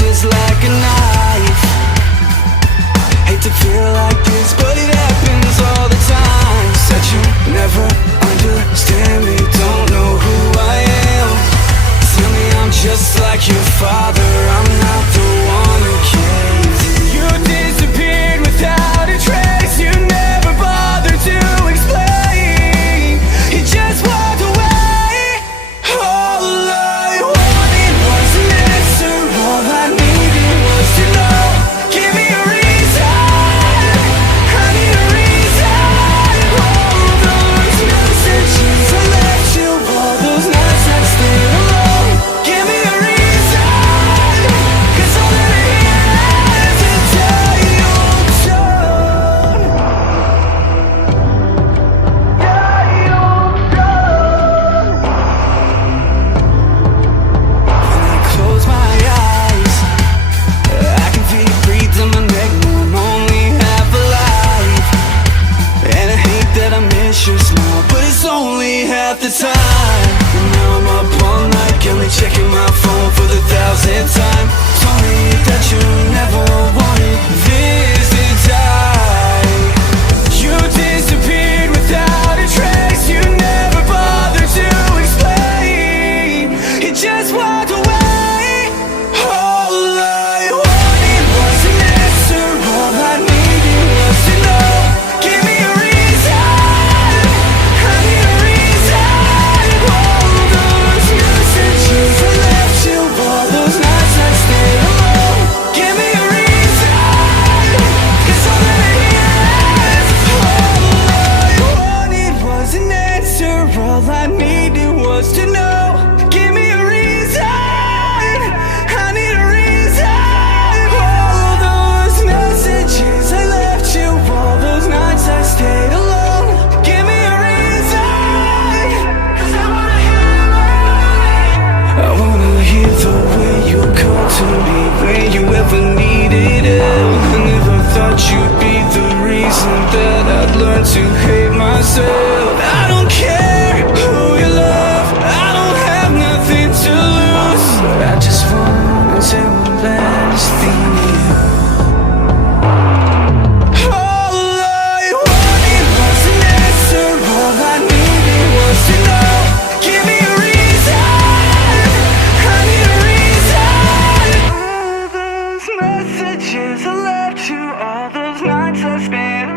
just like a knife. Hate to feel like this, but it happens all the time. Said you never understand me, don't know who I am. Tell me I'm just like your father, I'm not the one who caved. You disappeared without a trace, you never bothered to explain. You just walked away. All I wanted was an answer, all I needed was to know. Give me a reason, I need a reason. All those messages I left you, all those nights I stayed alone. Give me a reason, 'cause all that I hear is to tell you I'm done. When I close my eyes, I can feel you breathe on my neck. Now I'm only half alive, and I hate that I miss your smile, but it's only half the time. And now I'm up all night, got me checking my phone for the 1000th time. Told me that you never wanted this to die. You disappeared without a trace, you never bothered to explain. You just walked away. All I wanted was an answer, all I needed was to know. Give me a reason, I need a reason. All those messages I left you, all those nights I stayed alone. Give me a reason, 'cause all that I hear is all I wanted was an answer, all I needed was to know. Give me a reason, I need a reason. All those messages I left you, all those nights I stayed alone. Give me a reason, 'cause I wanna hear the way you call to me when you ever needed help. I never thought you'd be the reason that I'd learn to hate myself. I don't care who you love, I don't have nothing to lose, but I just wanna say one last thing to you. All I wanted was an answer, all I needed was to know. Give me a reason, I need a reason. All those messages I left you, all those nights I spent